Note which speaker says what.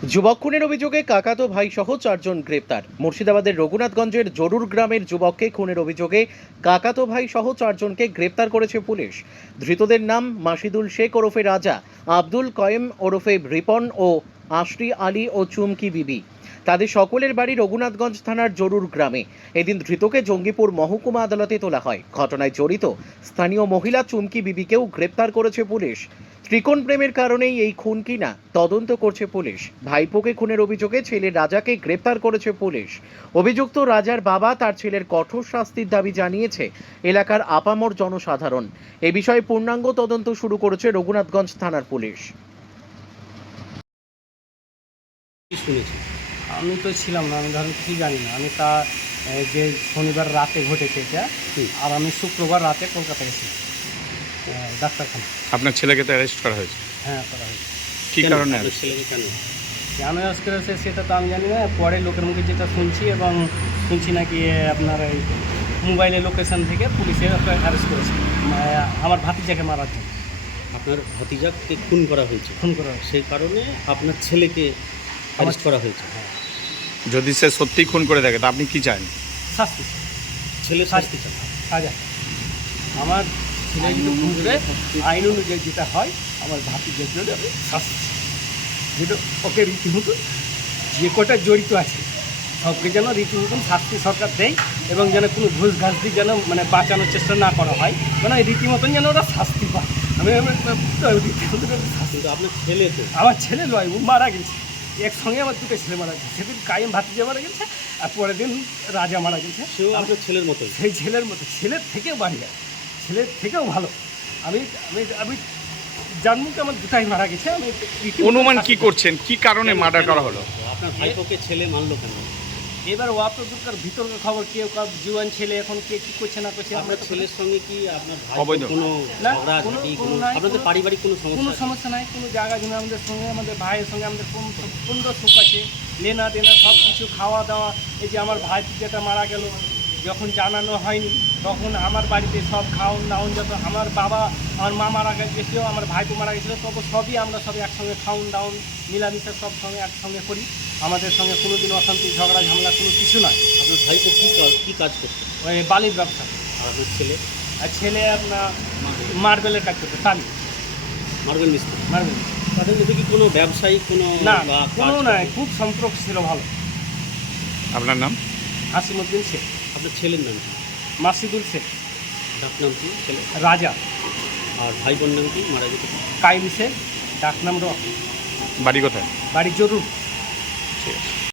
Speaker 1: যুবক খুনের অভিযোগে কাকাতো ভাইসহ চারজন গ্রেপ্তার। মুর্শিদাবাদের রঘুনাথগঞ্জের জরুর গ্রামের যুবককে খুনের অভিযোগে কাকাতো ভাইসহ চারজনকে গ্রেপ্তার করেছে পুলিশ। ধৃতদের নাম মাসিদুল শেখ ওরফে রাজা, আব্দুল কয়েম ওরফে রিপন ও আশরি আলী ও চুমকি বিবি। তাদের সকলের বাড়ি রঘুনাথগঞ্জ থানার জরুর গ্রামে। এদিন ধৃতকে জঙ্গিপুর মহকুমা আদালতে তোলা হয়। ঘটনায় জড়িত স্থানীয় মহিলা চুমকি বিবিকেও গ্রেপ্তার করেছে পুলিশ। ত্রিকোণ প্রেমের কারণেই এই খুন কিনা তদন্ত করছে পুলিশ। ভাইপোকে খুনের অভিযোগে ছেলে রাজাকে গ্রেপ্তার করেছে পুলিশ। অভিযুক্ত রাজার বাবা তার ছেলের কঠোর শাস্তির দাবি জানিয়েছে এলাকার আপামর জনসাধারণ। এ বিষয়ে পূর্ণাঙ্গ তদন্ত শুরু করেছে রঘুনাথগঞ্জ থানার পুলিশ।
Speaker 2: শুনেছি।
Speaker 3: আমি তো ছিলাম না, আমি ধরেন কিছুই জানি না। আমি তা যে শনিবার রাতে ঘটেছে এটা, আর আমি শুক্রবার রাতে কলকাতা গেছি ডাক্তারখানা।
Speaker 4: আপনার ছেলেকে তো অ্যারেস্ট করা হয়েছে?
Speaker 3: হ্যাঁ, করা হয়েছে।
Speaker 4: কী কারণে?
Speaker 2: আপনার ছেলেকে কেন?
Speaker 3: কেন অ্যারেস্ট করেছে সেটা তো আমি জানি না। পরে লোকের মুখে যেটা শুনছি, এবং শুনছি নাকি আপনার এই মোবাইলে লোকেশন থেকে পুলিশে অ্যারেস্ট করেছে আমার ভাতিজাকে মারার জন্য।
Speaker 2: আপনার ভাতিজাকে খুন করা হয়েছে,
Speaker 3: খুন করা হয়েছে।
Speaker 2: সেই কারণে আপনার ছেলেকে অ্যারেস্ট করা হয়েছে।
Speaker 4: যদি সে সত্যি খুন করে থাকে তা আপনি কি চান?
Speaker 3: শাস্তি,
Speaker 2: ছেলে শাস্তি চান?
Speaker 3: সাজা। আমার ছেলে যদি খুন করে আইন অনুযায়ী যেটা হয়, আমার ভাতিজার জন্য আমি শাস্তি চাই। যেটা ওকে রীতিমতো যে কটা জড়িত আছে সবকে যেন রীতিমতন শাস্তি সরকার দেয়, এবং যেন কোনো ঘুষ ঘাস দিয়ে যেন বাঁচানোর চেষ্টা না করা হয়, রীতিমতন যেন ওরা শাস্তি পায়। আমি রীতিমতন শাস্তি।
Speaker 2: কিন্তু আপনার ছেলে তো,
Speaker 3: আমার ছেলে লয়, ও মারা গেছে একসঙ্গে। আমার দুটো ছেলে মারা গেছে। সেদিন কায়েম ভাতিজা মারা গেছে, আর পরের দিন রাজা মারা গেছে।
Speaker 2: সেও আপনার ছেলের মতোই?
Speaker 3: সেই ছেলের মতো, ছেলের থেকেও বাড়িয়া, ছেলের থেকেও ভালো। আমি আমি আমি জানবো কি আমার দুটাই মারা গেছে। আমি
Speaker 4: অনুমান কি করছেন, কি কারণে মার্ডার করা হলো?
Speaker 2: আপনার ভাইপোকে ছেলে মানলো কেন?
Speaker 3: এবার ও আপনার দুটার ভিতরের খবর, কেউ কার জুয়ান ছেলে এখন কে কী করছে না করছে।
Speaker 2: আপনার ছেলের সঙ্গে কি আপনার ভাই
Speaker 4: অবৈধ?
Speaker 2: কোনো
Speaker 3: না,
Speaker 2: ঝগড়া
Speaker 3: কোনো-
Speaker 2: ঝাঁটি,
Speaker 3: কোনো
Speaker 2: কোনো
Speaker 3: নাই,
Speaker 2: আপনাদের পারিবারিক কোনো
Speaker 3: কোনো
Speaker 2: সমস্যা?
Speaker 3: সমস্যা নাই। কোনো জায়গা জমি আমাদের সঙ্গে, আমাদের ভাইয়ের সঙ্গে আমাদের পূর্ণ সুখ আছে। লেনা দেনা সব কিছু, খাওয়া দাওয়া। এই যে আমার ভাই যেটা মারা গেল, যখন জানানো হয়নি তখন আমার বাড়িতে সব খাওন দাওন, যত আমার বাবা আমার মা মারা গেছিলো, আমার ভাইপো মারা গেছিলো, তবু সবই আমরা সবই একসঙ্গে খাওন দাওন মিলামিশা সব সঙ্গে একসঙ্গে করি। আমাদের সঙ্গে কোনো দিন অশান্তি ঝগড়া ঝামেলা কোনো কিছু নয়।
Speaker 2: আপনার ভাইপো কী কাজ করছে?
Speaker 3: ওই বালির ব্যবসা।
Speaker 2: আর আপনার ছেলে?
Speaker 3: আর ছেলে আপনার মার্বেলের কাজ করতে, টালি
Speaker 2: মার্বেল মিস্ত্রি।
Speaker 3: মার্বেল।
Speaker 2: তাদের মধ্যে কি কোনো ব্যবসায়িক কোনো
Speaker 3: না,
Speaker 2: বা
Speaker 3: কোনো
Speaker 2: কাজ
Speaker 3: নয়,
Speaker 2: করে?
Speaker 3: খুব সম্পর্ক ছিল ভালো।
Speaker 4: আপনার নাম?
Speaker 3: হাসিমুদ্দিন শেখ,
Speaker 2: আপনার ছেলের নাম কি?
Speaker 3: মাসিদুল শেখ,
Speaker 2: ডাকনাম কি ছেলে?
Speaker 3: রাজা,
Speaker 2: আর ভাই বোন নাম কি মারা গেছে?
Speaker 3: কাইম শেখ, ডাকনাম
Speaker 4: বাড়ি কোথায়?
Speaker 3: বাড়ি জরুর।
Speaker 4: ঠিক আছে।